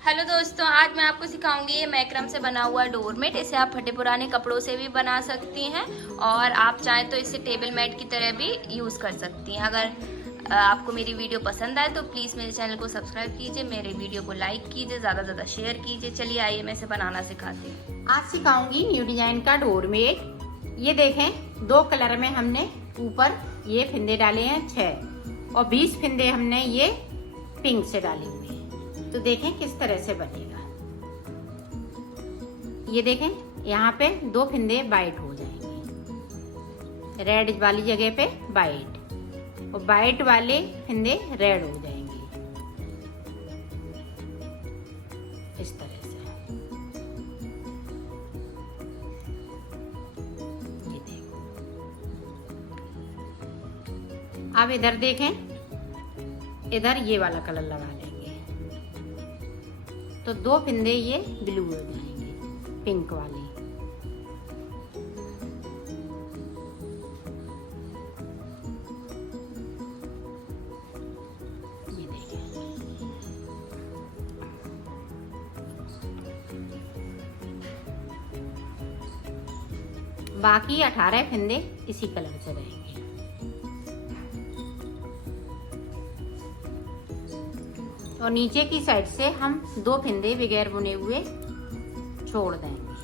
Hello दोस्तों, आज मैं आपको सिखाऊंगी ये मैक्रम से बना हुआ डोरमेट। इसे आप फटे पुराने कपड़ों से भी बना सकती हैं और आप चाहें तो इसे टेबल मैट की तरह भी यूज़ कर सकती हैं। अगर आपको मेरी वीडियो पसंद आए तो प्लीज़ मेरे चैनल को सब्सक्राइब कीजिए, मेरे वीडियो को लाइक कीजिए, ज़्यादा से ज़्यादा शेयर कीजिए। चलिए आइए मैं इसे बनाना सिखाती हूँ। आज सिखाऊंगी न्यू डिजाइन का डोरमेट। ये देखें, 2 कलर में हमने ऊपर ये फिंदे डाले हैं 6 और 20 फिंदे हमने ये पिंक से डाले हुए हैं। तो देखें किस तरह से बनेगा। ये देखें, यहाँ पे 2 फिंदे वाइट हो जाएंगे, रेड वाली जगह पे वाइट और वाइट वाले फिंदे रेड हो जाएंगे इस तरह से। ये देखो, अब इधर देखें, इधर ये वाला कलर लगा लेंगे तो 2 फिंदे ये ब्लू हो जाएंगे, पिंक वाले। ये देखिए, बाकी 18 फिंदे इसी कलर से रहेंगे। और नीचे की साइड से हम 2 फिंदे बगैर बुने हुए छोड़ देंगे।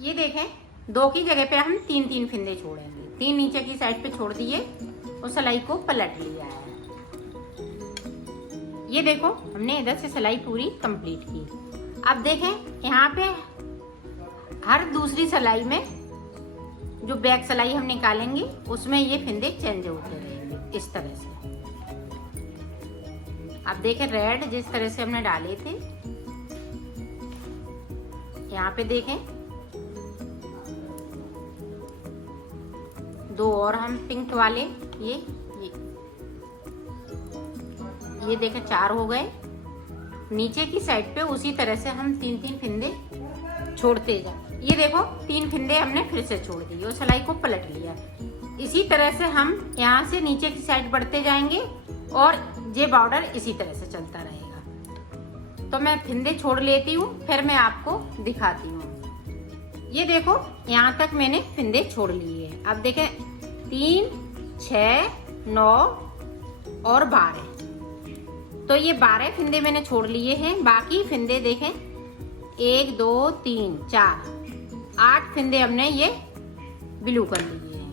ये देखें, 2 की जगह पे हम 3 फिंदे छोड़ेंगे। 3 नीचे की साइड पे छोड़ दिए और सिलाई को पलट लिया है। ये देखो, हमने इधर से सिलाई पूरी कंप्लीट की। अब देखें, यहाँ पे हर दूसरी सिलाई में जो बैक सिलाई हम निकालेंगे उसमें ये फिंदे चेंज होते रहेंगे इस तरह से। अब देखें, रेड जिस तरह से हमने डाले थे, यहाँ पे देखें 2 और हम पिंक वाले ये देखें 4 हो गए। नीचे की साइड पे उसी तरह से हम 3 फिंदे छोड़ते जाए। ये देखो, 3 फिंदे हमने फिर से छोड़ दिए और सिलाई को पलट लिया। इसी तरह से हम यहाँ से नीचे की साइड बढ़ते जाएंगे और ये बॉर्डर इसी तरह से चलता रहेगा। तो मैं फिंदे छोड़ लेती हूँ, फिर मैं आपको दिखाती हूँ। ये देखो, यहाँ तक मैंने फिंदे छोड़ लिए हैं। अब देखें, 3, 6, 9 और 12। तो ये 12 फिंदे मैंने छोड़ लिए हैं। बाकी फिंदे देखें, 1 2 3 4 8 फिंदे हमने ये ब्लू कर लिए हैं।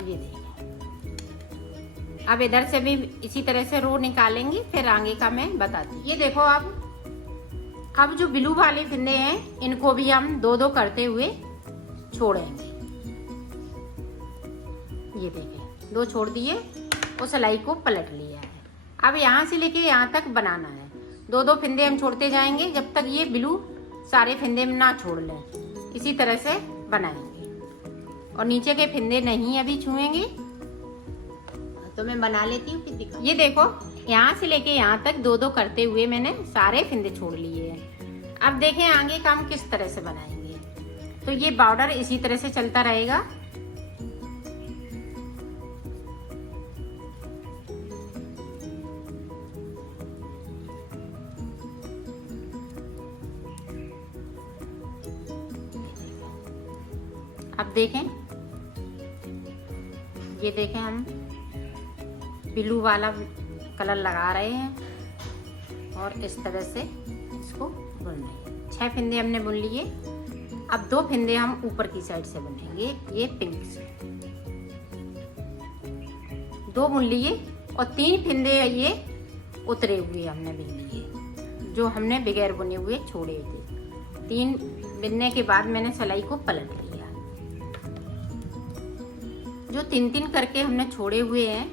ये देखें, अब इधर से भी इसी तरह से रो निकालेंगे, फिर आगे का मैं बताती हूँ। ये देखो, अब जो ब्लू वाले फिंदे हैं इनको भी हम 2 करते हुए छोड़ेंगे। ये देखें, 2 छोड़ दिए और सिलाई को पलट लिया है। अब यहाँ से लेके यहाँ तक बनाना है। 2 फिंदे हम छोड़ते जाएंगे जब तक ये ब्लू सारे फिंदे में ना छोड़ लें। इसी तरह से बनाएंगे और नीचे के फिंदे नहीं अभी छुएंगे। तो मैं बना लेती हूँ, फिर दिखा। ये देखो, यहाँ से लेके यहाँ तक 2 करते हुए मैंने सारे फिंदे छोड़ लिए हैं। अब देखें आगे का हम किस तरह से बनाएंगे। तो ये बॉर्डर इसी तरह से चलता रहेगा। अब देखें, ये देखें, हम ब्लू वाला कलर लगा रहे हैं और इस तरह से इसको बुन रहे हैं। 6 फिंदे हमने बुन लिए। अब 2 फिंदे हम ऊपर की साइड से बुनेंगे, ये पिंक से 2 बुन लिए और 3 फिंदे ये उतरे हुए हमने बुन लिए, जो हमने बगैर बुने हुए छोड़े थे। 3 बुनने के बाद मैंने सिलाई को पलट लिया। जो 3 करके हमने छोड़े हुए हैं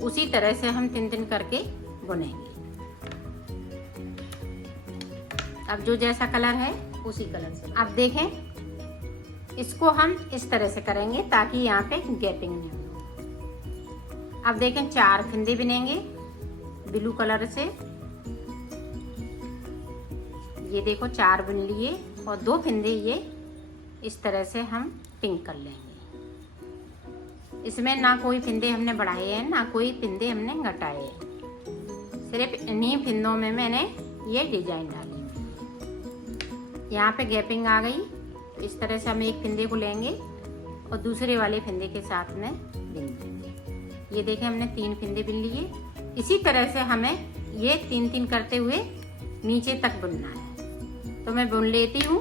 उसी तरह से हम 3 करके बुनेंगे। अब जो जैसा कलर है उसी कलर से। अब देखें, इसको हम इस तरह से करेंगे ताकि यहाँ पे गैपिंग नहीं हो। अब देखें, 4 फिंदे बुनेंगे ब्लू कलर से। ये देखो, 4 बुन लिए और 2 फिंदे ये इस तरह से हम पिंक कर लेंगे। इसमें ना कोई फिंदे हमने बढ़ाए हैं, ना कोई फिंदे हमने घटाए हैं। सिर्फ इन्हीं फिंदों में मैंने ये डिजाइन डाली। यहाँ पे गैपिंग आ गई। इस तरह से हम एक फिंदे को लेंगे और दूसरे वाले फिंदे के साथ में बिन देंगे। ये देखें हमने 3 फिंदे बिन लिए। इसी तरह से हमें ये 3-3 करते हुए नीचे तक बुनना है। तो मैं बुन लेती हूँ,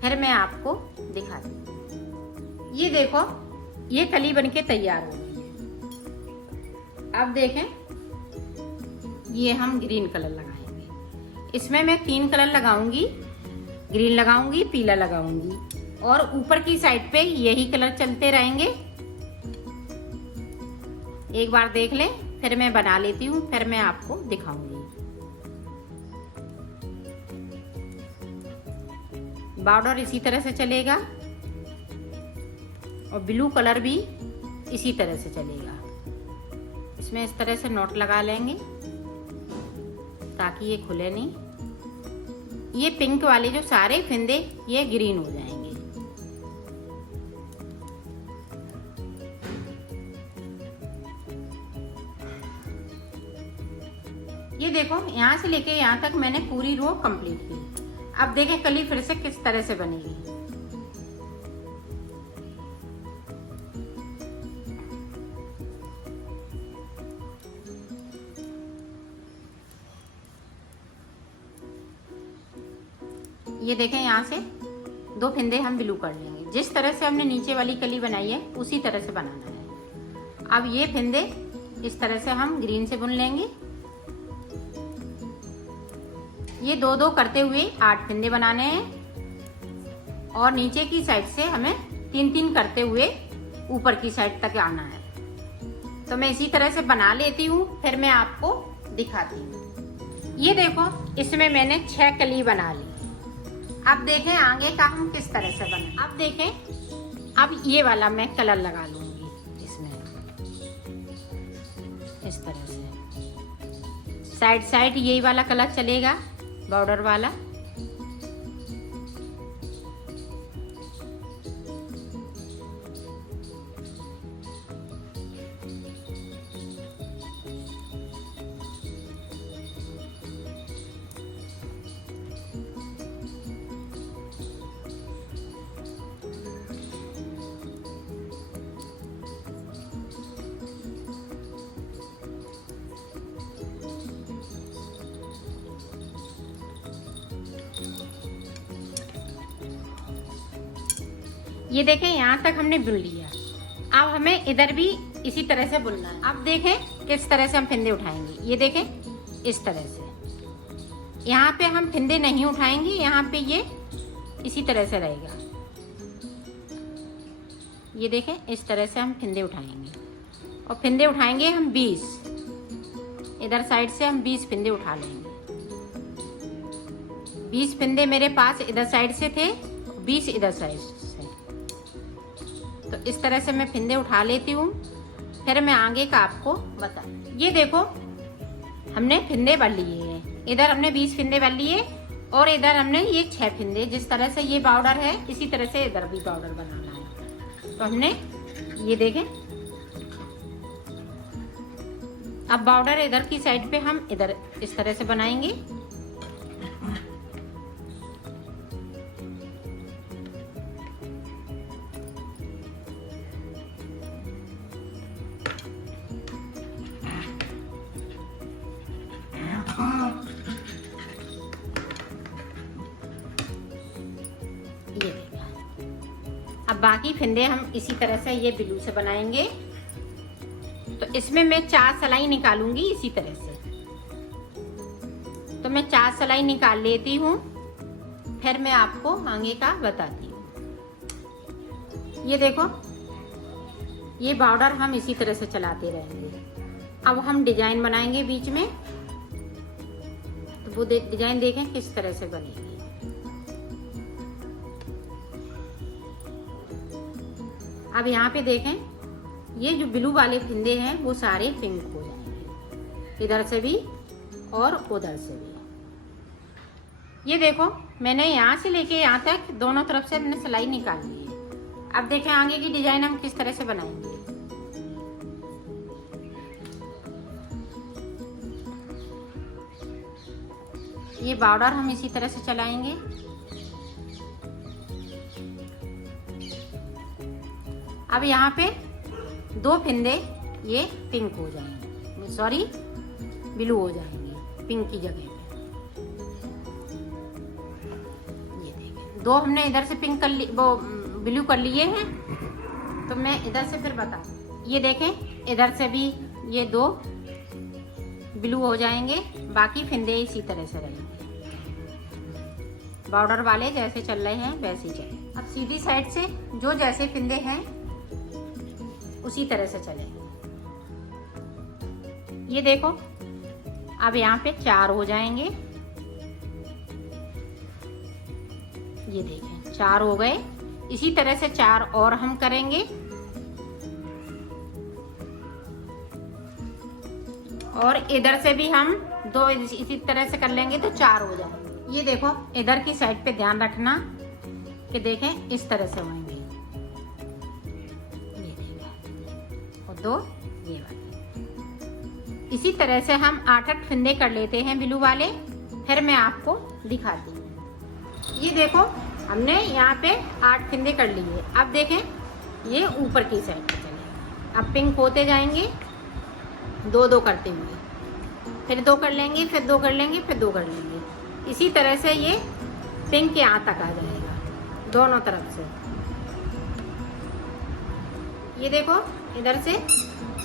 फिर मैं आपको दिखाती हूँ। ये देखो, ये कली बनके तैयार हो गई है। अब देखें, ये हम ग्रीन कलर लगाएंगे। इसमें मैं 3 कलर लगाऊंगी, ग्रीन लगाऊंगी, पीला लगाऊंगी और ऊपर की साइड पे यही कलर चलते रहेंगे। एक बार देख लें, फिर मैं बना लेती हूँ, फिर मैं आपको दिखाऊंगी। बॉर्डर इसी तरह से चलेगा और ब्लू कलर भी इसी तरह से चलेगा। इसमें इस तरह से नॉट लगा लेंगे ताकि ये खुले नहीं। ये पिंक वाले जो सारे फिंदे ये ग्रीन हो जाएंगे। ये देखो, यहाँ से लेके यहाँ तक मैंने पूरी रो कंप्लीट की। अब देखें कली फिर से किस तरह से बनेगी। ये देखें, यहाँ से 2 फिंदे हम ब्लू कर लेंगे। जिस तरह से हमने नीचे वाली कली बनाई है उसी तरह से बनाना है। अब ये फिंदे इस तरह से हम ग्रीन से बुन लेंगे। ये 2-2 करते हुए 8 फिंदे बनाने हैं और नीचे की साइड से हमें 3-3 करते हुए ऊपर की साइड तक आना है। तो मैं इसी तरह से बना लेती हूँ, फिर मैं आपको दिखाती हूँ। ये देखो, इसमें मैंने 6 कली बना ली। अब देखें आगे का हम किस तरह से बना। अब देखें, अब ये वाला मैं कलर लगा लूंगी इसमें इस तरह से। साइड यही वाला कलर चलेगा, बॉर्डर वाला। ये देखें, यहाँ तक हमने बुन लिया। अब हमें इधर भी इसी तरह से बुनना है। अब देखें किस तरह से हम फिंदे उठाएंगे। ये देखें, इस तरह से। यहाँ पे हम फिंदे नहीं उठाएंगे, यहाँ पे ये इसी तरह से रहेगा। ये देखें, इस तरह से हम फिंदे उठाएंगे और फिंदे उठाएंगे हम 20। इधर साइड से हम 20 फिंदे उठा लेंगे। 20 फिंदे मेरे पास इधर साइड से थे, 20 इधर साइड से। तो इस तरह से मैं फिंदे उठा लेती हूँ, फिर मैं आगे का आपको बता। ये देखो, हमने फिंदे भर लिए हैं। इधर हमने 20 फिंदे भर लिए और इधर हमने ये 6 फिंदे। जिस तरह से ये बॉर्डर है इसी तरह से इधर भी बॉर्डर बनाना है। तो हमने ये देखें, अब बॉर्डर इधर की साइड पे हम इधर इस तरह से बनाएंगे। ये देखा। अब बाकी फिंदे हम इसी तरह से ये ब्लू से बनाएंगे। तो इसमें मैं 4 सिलाई निकालूंगी इसी तरह से। तो मैं 4 सिलाई निकाल लेती हूँ, फिर मैं आपको आगे का बताती हूँ। ये देखो, ये बॉर्डर हम इसी तरह से चलाते रहेंगे। अब हम डिजाइन बनाएंगे बीच में। तो वो डिजाइन देखें किस तरह से बनेगी। अब यहाँ पे देखें, ये जो ब्लू वाले फिंदे हैं वो सारे पिंक हो जाएंगे, इधर से भी और उधर से भी। ये देखो, मैंने यहाँ से लेके यहाँ तक दोनों तरफ से मैंने सिलाई निकाल ली है। अब देखें आगे की डिजाइन हम किस तरह से बनाएंगे। ये बॉर्डर हम इसी तरह से चलाएंगे। अब यहाँ पे 2 फिंदे ये पिंक हो जाएंगे, सॉरी ब्लू हो जाएंगे पिंक की जगह पे। ये देखें 2 हमने इधर से पिंक कर ली, वो ब्लू कर लिए हैं। तो मैं इधर से फिर बताऊं। ये देखें इधर से भी ये 2 ब्लू हो जाएंगे, बाकी फिंदे इसी तरह से रहेंगे। बॉर्डर वाले जैसे चल रहे हैं वैसे चले। अब सीधी साइड से जो जैसे फिंदे हैं उसी तरह से चले। ये देखो अब यहाँ पे 4 हो जाएंगे। ये देखें 4 हो गए। इसी तरह से 4 और हम करेंगे और इधर से भी हम 2 इसी तरह से कर लेंगे तो 4 हो जाएंगे। ये देखो इधर की साइड पे ध्यान रखना कि देखें इस तरह से होंगे। ये देखो और 2 ये वाले। इसी तरह से हम 8-8 फिंदे कर लेते हैं ब्लू वाले, फिर मैं आपको दिखाती हूँ। ये देखो हमने यहाँ पे 8 फिंदे कर लिए। अब देखें ये ऊपर की साइड पे चले। अब पिंक होते जाएंगे 2-2 करते हुए, फिर 2 कर लेंगे, फिर 2 कर लेंगे, फिर 2 कर लेंगे। इसी तरह से ये पिंक यहाँ तक आ जाएगा दोनों तरफ से। ये देखो इधर से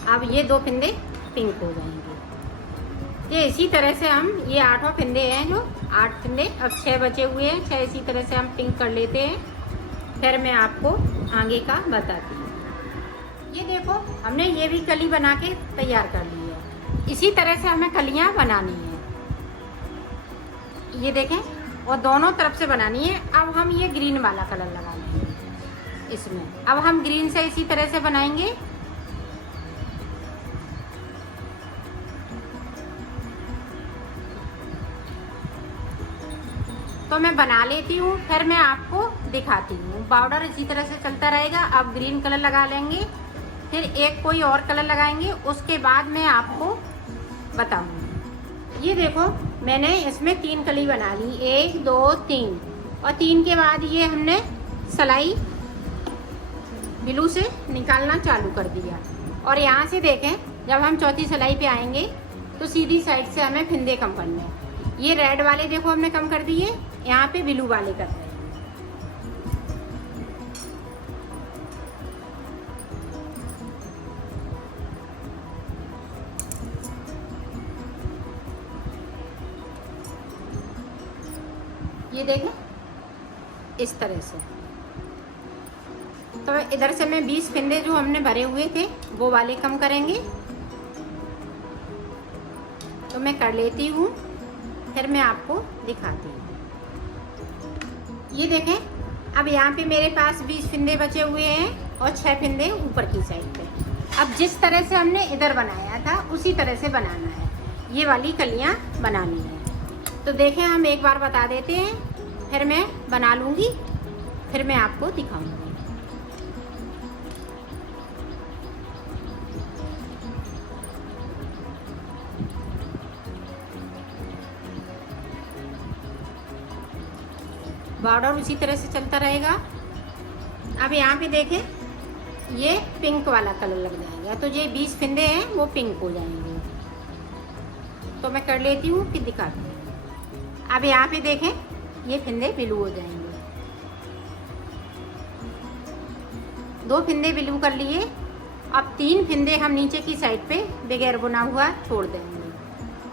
अब ये 2 फिंदे पिंक हो जाएंगे। ये इसी तरह से हम ये 8 फिंदे हैं, जो 8 फिंदे, अब 6 बचे हुए हैं। 6 इसी तरह से हम पिंक कर लेते हैं, फिर मैं आपको आगे का बताती हूँ। ये देखो हमने ये भी कली बना के तैयार कर ली है। इसी तरह से हमें कलियां बनानी है। ये देखें और दोनों तरफ से बनानी है। अब हम ये ग्रीन वाला कलर लगा लेंगे इसमें। अब हम ग्रीन से इसी तरह से बनाएंगे। तो मैं बना लेती हूँ, फिर मैं आपको दिखाती हूँ। पाउडर इसी तरह से चलता रहेगा। अब ग्रीन कलर लगा लेंगे, फिर एक कोई और कलर लगाएंगे, उसके बाद मैं आपको बताऊंगी। ये देखो मैंने इसमें 3 कली बना ली, 1 2 3, और 3 के बाद ये हमने सिलाई ब्लू से निकालना चालू कर दिया। और यहाँ से देखें जब हम चौथी सिलाई पे आएंगे तो सीधी साइड से हमें फिंदे कम करने हैं। ये रेड वाले देखो हमने कम कर दिए, यहाँ पे ब्लू वाले कर रहे हैं। ये देखें इस तरह से। तो इधर से मैं 20 फिंदे जो हमने भरे हुए थे वो वाले कम करेंगे। तो मैं कर लेती हूँ, फिर मैं आपको दिखाती हूँ। ये देखें अब यहाँ पे मेरे पास 20 फिंदे बचे हुए हैं और 6 फिंदे ऊपर की साइड पे। अब जिस तरह से हमने इधर बनाया था उसी तरह से बनाना है, ये वाली कलियाँ बनानी है। तो देखें हम एक बार बता देते हैं, फिर मैं बना लूँगी, फिर मैं आपको दिखाऊंगी। बॉर्डर उसी तरह से चलता रहेगा। अब यहाँ पे देखें ये पिंक वाला कलर लग जाएगा, तो ये 20 फिंदे हैं वो पिंक हो जाएंगे। तो मैं कर लेती हूँ फिर दिखाती हूँ। अब यहाँ पे देखें ये फिंदे ब्लू हो जाएंगे। 2 फिंदे ब्लू कर लिए। अब 3 फिंदे हम नीचे की साइड पे बगैर बुना हुआ छोड़ देंगे।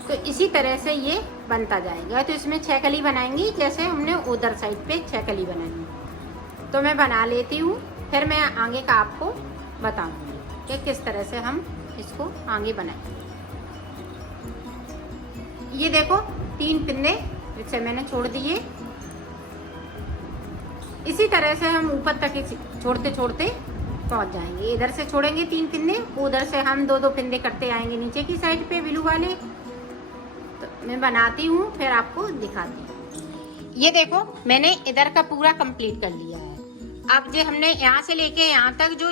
तो इसी तरह से ये बनता जाएगा। तो इसमें 6 कली बनाएंगी, जैसे हमने उधर साइड पे 6 कली बनाई। तो मैं बना लेती हूँ, फिर मैं आगे का आपको बताऊंगी कि किस तरह से हम इसको आगे बनाएंगे। ये देखो 3 फिंदे से मैंने छोड़ दिए। इसी तरह से हम ऊपर तक छोड़ते छोड़ते पहुंच जाएंगे। इधर से छोड़ेंगे 3 फिंदे, उधर से हम 2-2 फिंदे करते आएंगे नीचे की साइड पे ब्लू वाले। तो मैं बनाती हूँ फिर आपको दिखाती हूँ। ये देखो मैंने इधर का पूरा कंप्लीट कर लिया है। अब जो हमने यहाँ से लेके यहाँ तक जो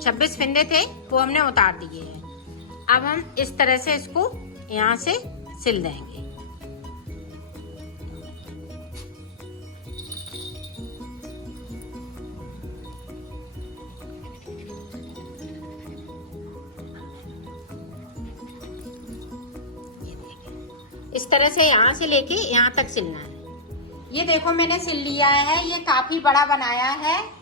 26 फिंदे थे वो हमने उतार दिए हैं। अब हम इस तरह से इसको यहाँ से सिल देंगे। इस तरह से यहाँ से लेके यहाँ तक सिलना है। ये देखो मैंने सिल लिया है, ये काफी बड़ा बनाया है।